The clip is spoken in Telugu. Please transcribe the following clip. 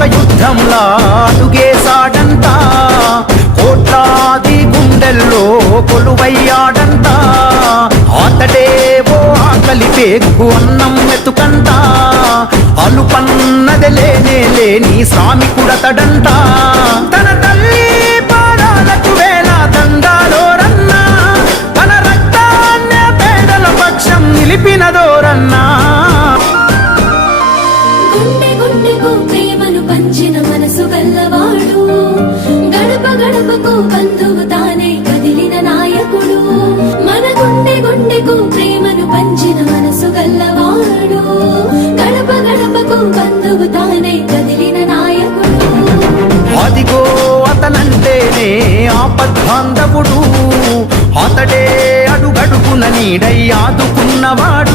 ఒక యుద్ధంలా అడుగేశాడంట, కోట్లాది గుండెల్లో కొలువయ్యాడంట. అతడే ఓ ఆకలి పేగు అన్నం వెతుకంట, అలుపన్నది లేనే లేని శ్రామికుడతడంట. తన తల్లి పాదాలకు వేల దండాలోరన్నా, తన రక్తాన్నే పేదల పక్షం నిలిపినదోరన్నా. గుండె గుండెకు ప్రేమను పంచిన మనసు గల్లవాడు, గడప గడపకు బంధువు తానే కదిలిన నాయకుడు. మన గుండె గుండెకు ప్రేమను పంచిన మనసు గల్లవాడు, గడప గడపకు బంధువు తానే కదిలిన నాయకుడు. అదిగో అతనంటేనే ఆపద్బాంధవుడు, అతడే అడుగడుగున నీడై ఆదుకున్నవాడు.